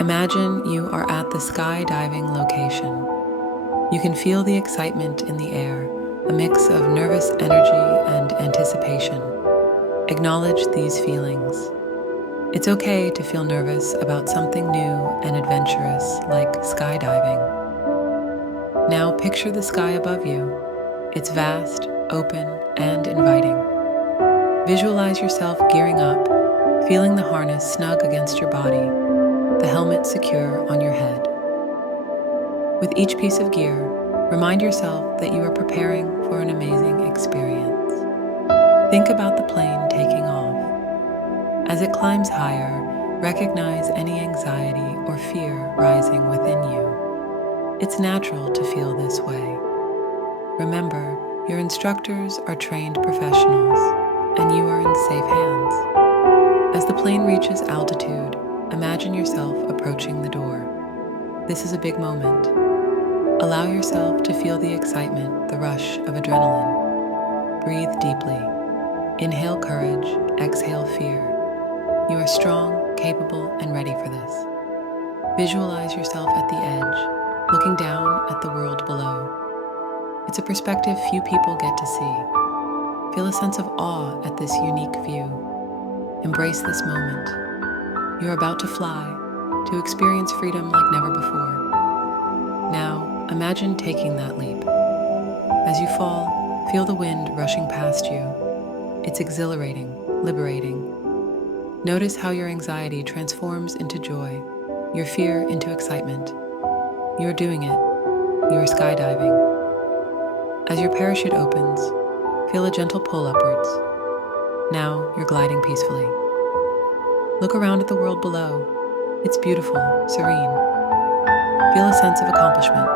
Imagine you are at the skydiving location. You can feel the excitement in the air, a mix of nervous energy and anticipation. Acknowledge these feelings. It's okay to feel nervous about something new and adventurous like skydiving. Now picture the sky above you. It's vast, open, and inviting. Visualize yourself gearing up, feeling the harness snug against your body, the helmet secure on your head. With each piece of gear, remind yourself that you are preparing for an amazing experience. Think about the plane taking off. As it climbs higher, recognize any anxiety or fear rising within you. It's natural to feel this way. Remember, your instructors are trained professionals, and you are in safe hands. As the plane reaches altitude, imagine yourself approaching the door. This is a big moment. Allow yourself to feel the excitement, the rush of adrenaline. Breathe deeply. Inhale courage, exhale fear. You are strong, capable, and ready for this. Visualize yourself at the edge, looking down at the world below. It's a perspective few people get to see. Feel a sense of awe at this unique view. Embrace this moment. You're about to fly, to experience freedom like never before. Now, imagine taking that leap. As you fall, feel the wind rushing past you. It's exhilarating, liberating. Notice how your anxiety transforms into joy, your fear into excitement. You're doing it. You're skydiving. As your parachute opens, feel a gentle pull upwards. Now you're gliding peacefully. Look around at the world below. It's beautiful, serene. Feel a sense of accomplishment.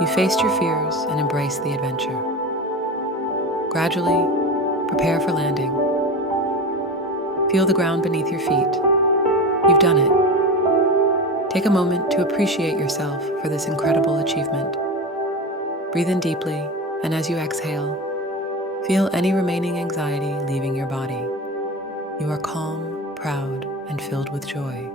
You faced your fears and embraced the adventure. Gradually, prepare for landing. Feel the ground beneath your feet. You've done it. Take a moment to appreciate yourself for this incredible achievement. Breathe in deeply, and as you exhale, feel any remaining anxiety leaving your body. You are calm, proud, and filled with joy.